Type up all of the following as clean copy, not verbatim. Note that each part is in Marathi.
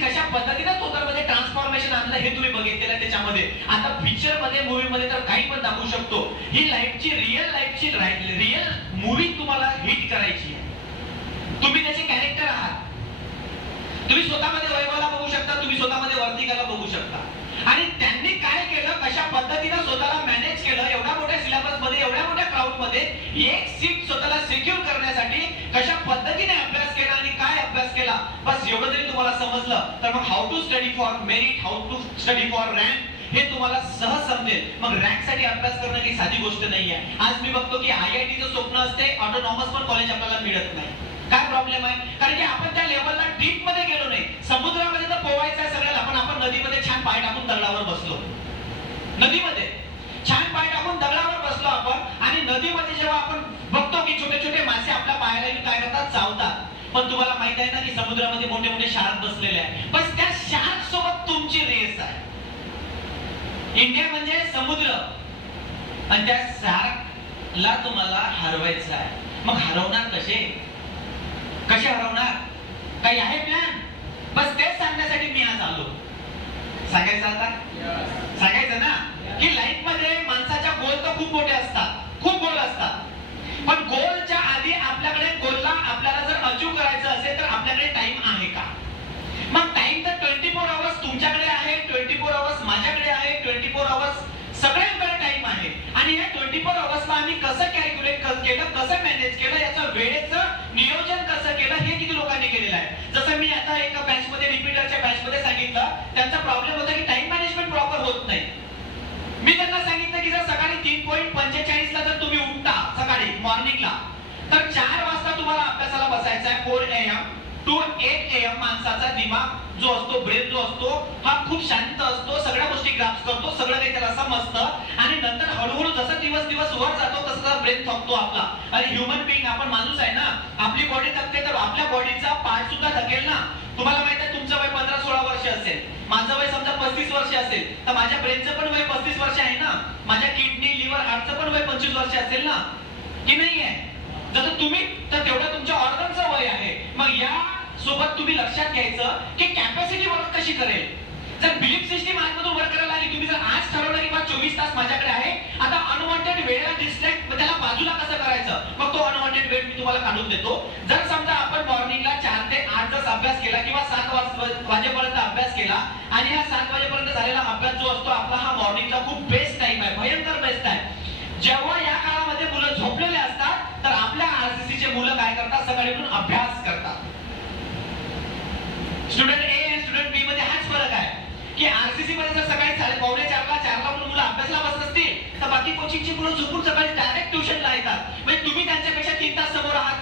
कशा पद्धतीने स्वतःमध्ये ट्रान्सफॉर्मेशन आणलं हे तुम्ही बघितलेलं आहे त्याच्यामध्ये. आता पिक्चर मध्ये मूवी मध्ये तर काही पण दाखवू शकतो. ही लाईफची रिअल मूवी तुम्हाला हिट करायची आहे. तुम्ही त्याचे कॅरेक्टर आहात. तुम्ही स्वतःमध्ये वैभवला बघू शकता, तुम्ही स्वतःमध्ये वर्तिकाला बघू शकता. आणि त्यांनी काय केलं, कशा पद्धतीने स्वतःला मॅनेज केलं, एवढ्या मोठ्या सिलेबस मध्ये, एवढ्या मोठ्या क्राऊड मध्ये एक सीट स्वतःला सिक्युअर करण्यासाठी कशा पद्धतीने अभ्यास केला आणि काय अभ्यास केला. बस एवढं जरी तुम्हाला समजलं तर मग how to study for merit, how to study for rank हे तुम्हाला सहज समजेल. मग रँक साठी अभ्यास करणं काही साधी गोष्ट नाहीये. आज मी बघतो की IITचं स्वप्न असते, ऑटोनॉमस पण कॉलेज आपल्याला मिळत नाही. काय प्रॉब्लेम आहे? कारण की आपण त्या लेवलला डीप मध्ये गेलो नाही. समुद्रामध्ये तर पोवायचं आहे सगळ्याला, पण आपण नदीमध्ये छान पाय टाकून दगडावर बसलो. नदीमध्ये छान पाय टाकून दगडावर बसलो आपण. आणि नदीमध्ये जेव्हा आपण बघतो की छोटे छोटे मासे आपल्या पायाला येऊन काय करतात, चावतात. पण तुम्हाला माहित आहे ना की समुद्रामध्ये मोठे मोठे शार्क बसलेले आहे. बस त्या शार्क सोबत तुमची रेस आहे. इंडिया म्हणजे समुद्र आणि त्या शार्कला तुम्हाला हरवायचं आहे. मग हरवणार कसे हरवणार? काही आहे प्लॅन? बस तेच सांगण्यासाठी मी आज आलो. सांगायचं आता? सांगायचं ना की लाईफ मध्ये माणसाच्या गोल तर खूप मोठे असतात, खूप गोल असतात. पण गोलच्या आधी आपल्याकडे गोलला आपल्याला जर अचीव करायचं असेल तर आपल्याकडे टाइम आहे का? मग टाइम तर 24 आवर्स तुमच्याकडे आहे, 24 आवर्स माझ्याकडे आहे, 24 आवर्स सगळ्यांकडे टाइम आहे. आणि या 24 आवर्सला आम्ही कसं कॅल्क्युलेट केलं, कसं मॅनेज केलं, याचं वेळेचं नियोजन कसं केलं हे किती लोकांनी केलेलं आहे. जसं मी आता एका बॅच मध्ये, रिपीटरच्या बॅच मध्ये सांगितलं, त्यांचा प्रॉब्लेम होता की टाइम मॅनेजमेंट प्रॉपर होत नाही. मी त्यांना सांगितलं की जर सकाळी 3:45 ला जर तुम्ही उठता सकाळी मॉर्निंगला, तर 4 वाजता तुम्हाला अभ्यासाला बसायचं आहे. 4 AM to 8 AM माणसाचा दिमाग जो असतो, ब्रेन जो असतो, हा खूप शांत असतो, सगळ्या गोष्टी ग्रास्प करतो, सगळं काही त्याला समजतं. आणि नंतर हळूहळू जसा दिवस वर जातो तसा ब्रेन थकतो आपला. आणि ह्युमन बिंग आपण माणूस आहे ना, आपली बॉडी थकते तर आपल्या बॉडीचा पार्ट सुद्धा थकेल ना. तुम्हाला माहित आहे तुमचं वय 15-16 वर्ष असेल, माझं वय समजा 35 वर्ष असेल, तर माझ्या ब्रेनचं पण वय 35 वर्ष आहे ना. माझ्या किडनी, लिव्हर, हार्टचं पण वय 25 वर्ष असेल ना, की नाही आहे? जसं तुम्ही तर तेवढं तुमच्या ऑर्गनचं वय आहे. मग या सोबत तुम्ही लक्षात घ्यायचं की कॅपॅसिटी वर्क कशी करेल. जर बिलीफ सिस्टीम आतमधून वर्क करायला आली, तुम्ही जर आज ठरवलं की 24 तास माझ्याकडे आहे, आता अनवॉन्टेड वेळेला डिस्ट्रॅक्ट त्याला बाजूला कसं करायचं, मग तो अनवॉन्टेड वेळ मी तुम्हाला काढून देतो. जर समजा आपण मॉर्निंगला 4 ते 8 तास अभ्यास केला किंवा 7 वाजेपर्यंत अभ्यास केला, आणि हा 7 वाजेपर्यंत झालेला अभ्यास जो असतो आपला, हा मॉर्निंगचा खूप बेस्ट टाइम आहे, भयंकर बेस्ट आहे. जेव्हा या काळामध्ये मुलं झोपलेले असतात तर आपल्या RCCचे मुलं काय करतात, सकाळी उठून अभ्यास करतात. स्टुडंट ए आणि स्टुडंट बी मध्ये हाच फरक आहे की RCC मध्ये जर सकाळी 3:45-4ला मुलं अभ्यासाला बसत असतील, तर बाकी कोचिंगची मुलं झोपून सकाळी डायरेक्ट ट्युशनला येतात. म्हणजे तुम्ही त्यांच्यापेक्षा 3 तास समोर आहात.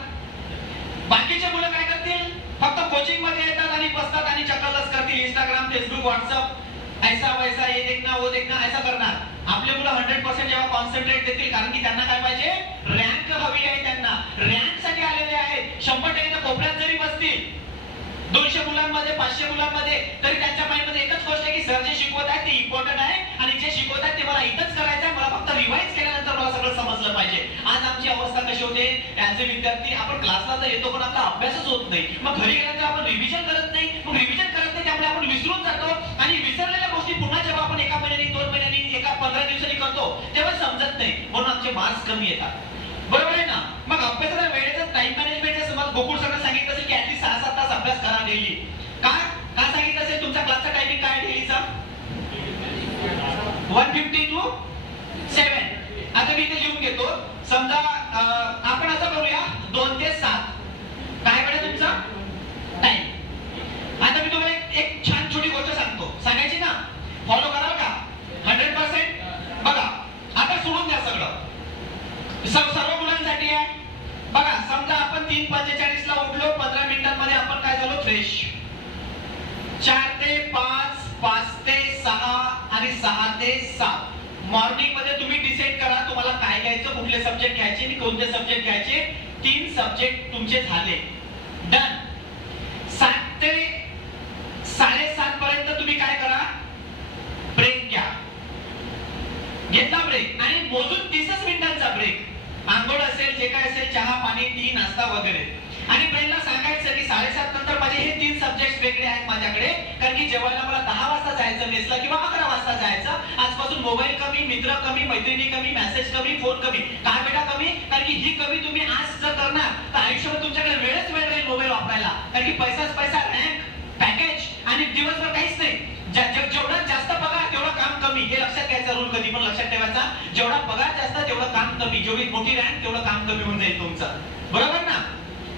बाकीचे मुलं काय करतील, फक्त कोचिंग मध्ये येतात आणि बसतात आणि चक्करच करतील. इंस्टाग्राम, फेसबुक, व्हॉट्सअप, ऐसा वैसा, ये देखना वो देखना, ऐसा करणार. आपले मुलं 100% जेव्हा कॉन्सन्ट्रेट देतील, कारण की त्यांना काय पाहिजे, रँक हवी आहे. त्यांना रँक साठी आलेले आहेत. 100% कोपऱ्यात जरी बसतील 200 मुलांमध्ये, 500 मुलांमध्ये, तरी त्यांच्या माइंडमध्ये एकच गोष्ट आहे की सर जे शिकवत आहेत ते इम्पॉर्टंट आहे आणि जे शिकवत आहेत ते मला इथंच करायचं आहे. मला फक्त रिवाइज केल्यानंतर मला सगळं समजलं पाहिजे. आज आमची अवस्था कशी होते, ऍज अ विद्यार्थी आपण क्लासला तर येतो पण आपला अभ्यासच होत नाही. मग घरी गेल्यानंतर आपण रिव्हिजन करत नाही. मग रिव्हिजन करत नाही त्यामुळे आपण विसरून जातो. आणि विसरलेल्या गोष्टी पुन्हा जेव्हा आपण 1 महिन्यानी, 2 महिन्यांनी, 15 दिवसांनी करतो तेव्हा समजत नाही, म्हणून आमचे मार्क्स कमी येतात. बरोबर आहे ना? मग अभ्यासाला वेळेचं टाइम मॅनेजमेंटचं समज गोकुळ सरांनी सांगितलं असेल की ऍटलीस्ट 6-7 तास अभ्यास करा डेली. का सांगितलं असेल? तुमचा क्लासचा टायमिंग काय डेलीचा? 1:50 to 7. आता मी इथे लिहून घेतो. समजा आपण असं करूया 2 ते 7 काय वेळ तुमचा टाइम. आता मी तुम्हाला एक छान छोटी गोष्ट सांगतो, सांगायची ना, फॉलो कराल का? 100%. बघा आता सोडून द्या सगळं, सर्व मुलांसाठी आहे. बघा समजा आपण 3:45 ला उठलो, 15 मिनिटांमध्ये आपण काय झालो, फ्रेश. 4 ते 5, 5 ते 6 आणि 6 ते 7 मॉर्निंग मध्ये तुम्ही डिसाइड करा तुम्हाला काय घ्यायचं, कुठले सब्जेक्ट घ्यायचे आणि कोणते सब्जेक्ट घ्यायचे. 3 सब्जेक्ट तुमचे झाले, डन. 7 ते 7:30 पर्यंत तुम्ही काय करा, ब्रेक घ्या. घेतला ब्रेक आणि मोजून 30 मिनिटांचा ब्रेक. आंघोळ असेल, जे काय असेल, चहा पाणी, टी, नाश्ता वगैरे. आणि ब्रेनला सांगायचं की 7:30 नंतर माझे हे 3 सब्जेक्ट वेगळे आहेत माझ्याकडे, कारण की जेवायला मला 10 वाजता जायचं मेसला किंवा 11 वाजता जायचं. आजपासून मोबाईल कमी, मित्र कमी, मैत्रिणी कमी, मेसेज कमी, फोन कमी. काय बेटा कमी? कारण की ही कमी तुम्ही आज जर करणार तर आयुष्यभर तुमच्याकडे वेळच वेळ राहील मोबाईल वापरायला, कारण की पैसाच पैसा, रँक, पॅकेज आणि दिवसभर काहीच नाही. जेवढा जास्त पगार तेवढा काम कमी, हे लक्षात घ्यायचा रूल कधी पण लक्षात ठेवायचा. जेवढा पगार जास्त तेवढं काम कमी, जेवढी मोठी रँक तेवढं काम कमी होऊन जाईल तुमचं. बरोबर ना?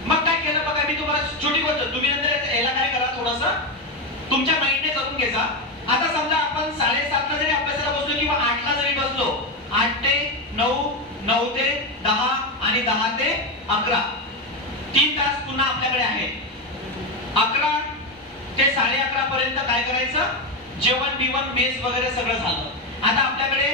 मग काय केलं बघा, मी तुम्हाला छोटी गोष्ट, तुम्ही नंतर याला काय करा, थोडस तुमच्या माइंडने करून घ्यायचा. आता समजा आपण 7:30 ला जरी अभ्यासाला बसलो किंवा 8 ला जरी बसलो, 8 ते 9, 9 ते 10 आणि 10 ते 11, 3 तास पुन्हा आपल्याकडे आहेत. 11 ते 11:30 पर्यंत काय करायचं, जेवण बिवण मेस वगैरे सगळं झालं. आता आपल्याकडे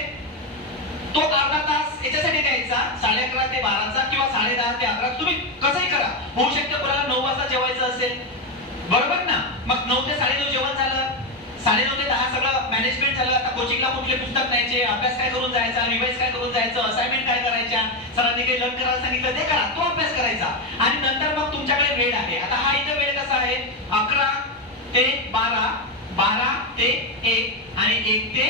तो अर्धा तास याच्यासाठी द्यायचा, 11:30 ते 12चा किंवा 10:30 ते 11, तुम्ही कसंही करा. होऊ शकतं कोणाला 9 वाजता जेवायचं असेल, बरोबर ना? मग 9 ते 9:30 जेवण झालं, 9:30 ते 10 सगळं मॅनेजमेंट झालं. आता कोचिंगला कुठले पुस्तक न्यायचे, अभ्यास काय करून जायचा, रिवाइज काय करून जायचं, असाइनमेंट काय करायच्या, सरांनी काही लर्न करायला सांगितलं ते करा, तो अभ्यास करायचा. आणि नंतर मग तुमच्याकडे वेळ आहे. आता हा इथे वेळ कसा आहे, 11 ते 12, 12 ते 1 आणि 1 ते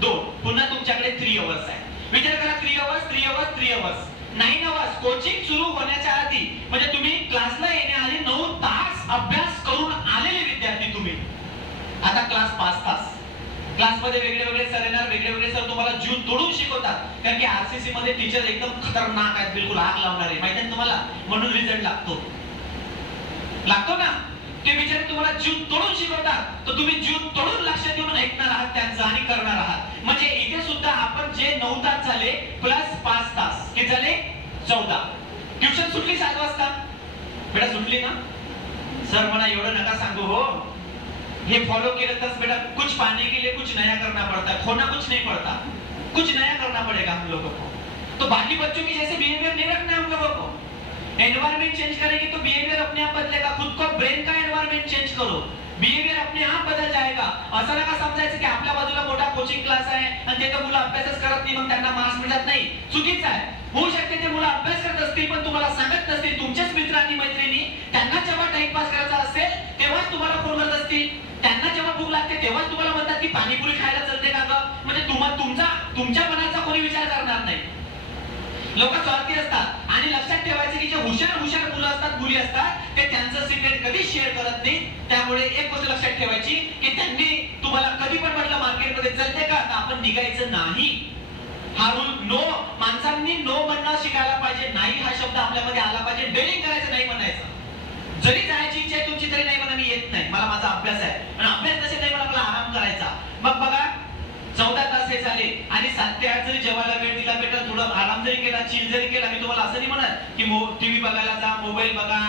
2, पुन्हा तुमच्याकडे 3 अवर्स आहे. विचार करा, 3 hours, 3 hours, 3 hours, 9 hours. Coaching सुरू होण्याच्या आधी, म्हणजे तुम्ही क्लासला येण्याआधी 9 तास अभ्यास करून आलेले विद्यार्थी तुम्ही. आता क्लास 5 तास. क्लासमध्ये वेगळे वेगळे सर येणार, वेगळे वेगळे सर तुम्हाला जीव तोडून शिकवतात, कारण की आरसीसी मध्ये टीचर एकदम खतरनाक आहेत, बिलकुल आग लावणारे, माहिती आहे तुम्हाला, म्हणून रिझल्ट लागतो ना. ते बिचारे तुम्हाला जीव तोडून शिकवतात, तर तुम्ही जीव तोडून लक्ष देऊन ऐकणार आहात त्यांचं आणि करणार आहात. म्हणजे इथे सुद्धा आपण जे 9 तास झाले प्लस 5 तास, किती झाले, 14. ट्युशन सुटली 7 वाजता, बेटा सुटली ना, सर मला एवढं नका सांगू हो, ये फॉलो केलं तर बेटा कुछ पाने के लिए कुछ नया करना पड़ता है, खोना कुछ नहीं पड़ता, कुछ नया करना पड़ेगा हम लोगों को. तो बाकी बच्चों की जैसे बिहेवियर नहीं रखना है हम लोगों को. एनवायरमेंट चेंज करेंगे तो बिहेवियर अपने आप बदलेगा. खुद को ब्रेन का एनवायरमेंट चेंज करो, बिहेवियर अपने आप बदल जाएगा. असं नका समजायचं की आपल्या बाजूला मोठा कोचिंग क्लास आहे आणि ते तर मुलं अभ्यासच करत नाही, मग त्यांना मार्क्स मिळत नाही. चुकीचं आहे. होऊ शकते ते मुलं अभ्यास करत असतील पण तुम्हाला सांगत नसतील. तुमचेच मित्र आणि मैत्रिणी त्यांना जेव्हा टाइमपास करायचा असेल तेव्हाच तुम्हाला फोन करत असतील, त्यांना जेव्हा भूक लागते तेव्हाच तुम्हाला म्हणतात की पाणीपुरी खायला चलते का ग. म्हणजे तुमच्या मनाचा कोणी विचार करणार नाही. लोक स्वार्थी असतात. आणि लक्षात ठेवायचं की जे हुशार मुलं असतात, मुली असतात, ते त्यांचं सिक्रेट कधी शेअर करत नाही. त्यामुळे एक गोष्ट लक्षात ठेवायची की त्यांनी तुम्हाला कधी पण म्हटलं मार्केटमध्ये चलते का, तर आपण निघायचं नाही. हा रूल, नो, माणसांनी नो म्हणणं शिकायला पाहिजे. नाही हा शब्द आपल्यामध्ये आला पाहिजे. डेलिंग करायचं नाही म्हणायचं. जरी जायची इच्छा आहे तुमची तरी नाही म्हणा मी येत नाही, मला माझा अभ्यास आहे. आणि अभ्यास नसेल नाही, मला आपला आराम करायचा. मग बघा 14 तास हे झाले आणि 7 ते 8 जरी जेवायला वेळ दिला बेटा, थोडं आराम जरी केला, चिल जरी केला, मी तुम्हाला असं नाही म्हणत की टीव्ही बघायला जा, मोबाईल बघा,